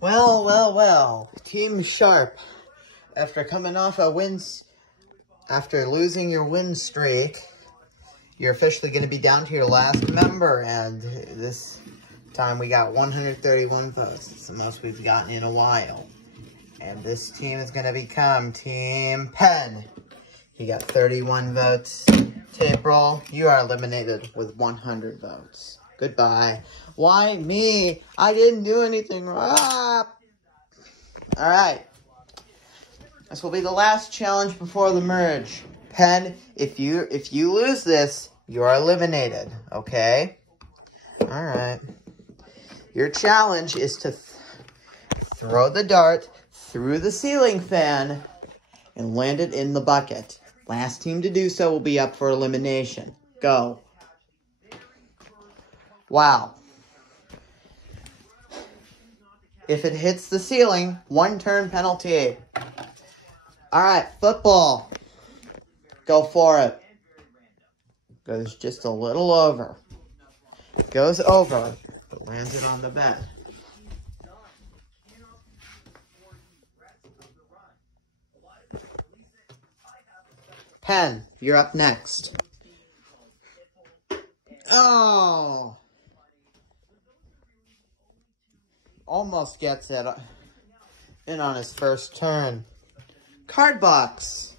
Well, well, well. Team Sharp, after coming off a after losing your win streak, you're officially going to be down to your last member, and this time we got 131 votes. It's the most we've gotten in a while. And this team is going to become Team Penn. You got 31 votes. Tape roll. You are eliminated with 100 votes. Goodbye. Why me? I didn't do anything wrong. Alright. This will be the last challenge before the merge. Penn, if you lose this, you are eliminated. Okay? Alright. Your challenge is to throw the dart through the ceiling fan and land it in the bucket. Last team to do so will be up for elimination. Go. Wow. If it hits the ceiling, 1 turn penalty. Alright, football. Go for it. Goes just a little over. Goes over, but lands it on the bed. Penn, you're up next. Oh! Almost gets it in on his first turn. Card box.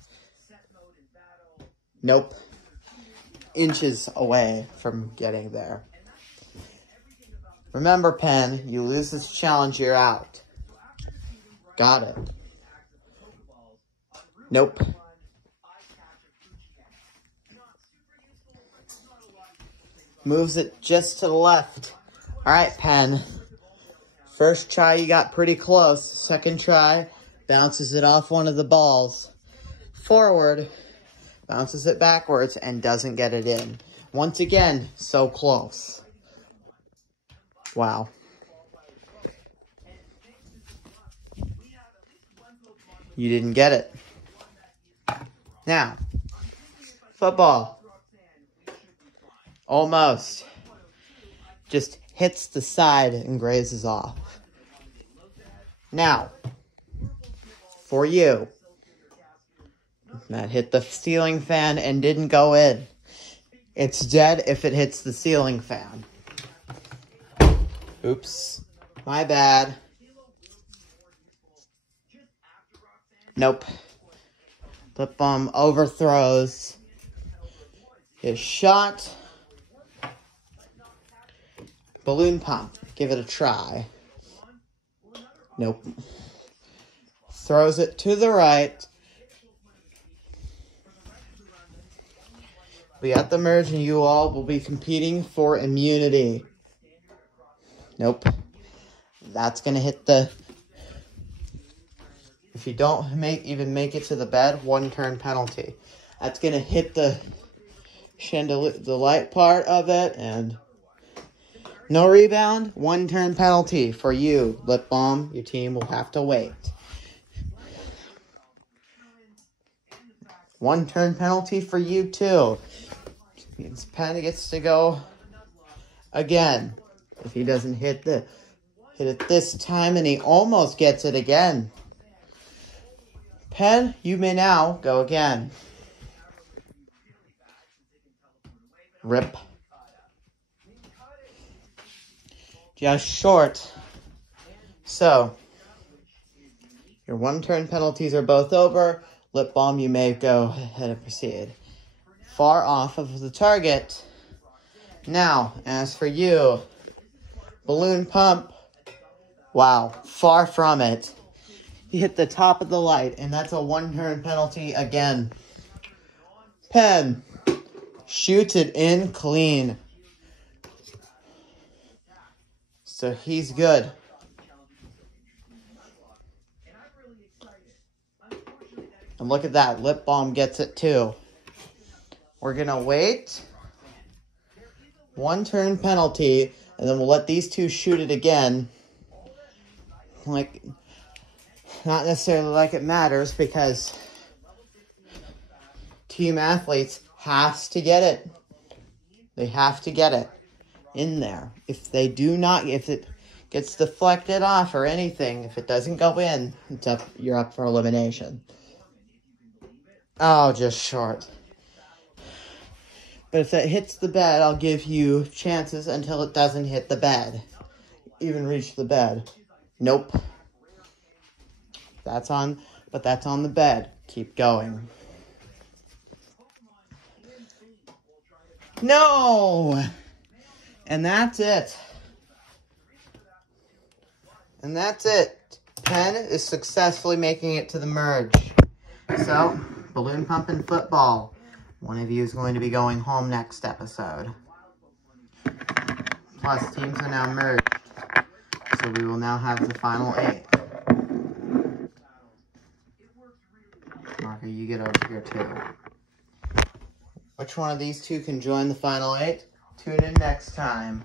Nope. Inches away from getting there. Remember, Penn, you lose this challenge, you're out. Got it. Nope. Moves it just to the left. Alright, Penn. First try, you got pretty close. Second try, bounces it off one of the balls. Forward, bounces it backwards, and doesn't get it in. Once again, so close. Wow. You didn't get it. Now, football. Almost. Just hits the side and grazes off. Now, for you. That hit the ceiling fan and didn't go in. It's dead if it hits the ceiling fan. Oops. My bad. Nope. Lip balm overthrows his shot. Balloon pump. Give it a try. Nope. Throws it to the right. We got the merge and you all will be competing for immunity. Nope. That's going to hit the... If you don't even make it to the bed, 1 turn penalty. That's going to hit the chandelier, the light part of it, and... No rebound, 1 turn penalty for you, Lip Balm. Your team will have to wait. 1 turn penalty for you, too. Means Penn gets to go again. If he doesn't hit it this time, and he almost gets it again. Penn, you may now go again. Rip. Just short. So, your 1 turn penalties are both over. Lip balm, you may go ahead and proceed. Far off of the target. Now, as for you, balloon pump. Wow, far from it. You hit the top of the light, and that's a 1 turn penalty again. Penn shoots it in clean. So he's good. And look at that. Lip balm gets it too. We're going to wait. 1 turn penalty. And then we'll let these two shoot it again. Like, not necessarily like it matters, because team athletes has to get it. They have to get it in there. If they do not, if it gets deflected off or anything. If it doesn't go in, you're up for elimination. Oh, just short. But if it hits the bed, I'll give you chances until it doesn't hit the bed. Even reach the bed. Nope. That's on the bed. Keep going. No! And that's it. And that's it. Penn is successfully making it to the merge. So, balloon pump and football. One of you is going to be going home next episode. Plus, teams are now merged. So we will now have the final 8. Marker, you get over here too. Which one of these two can join the final 8? Tune in next time.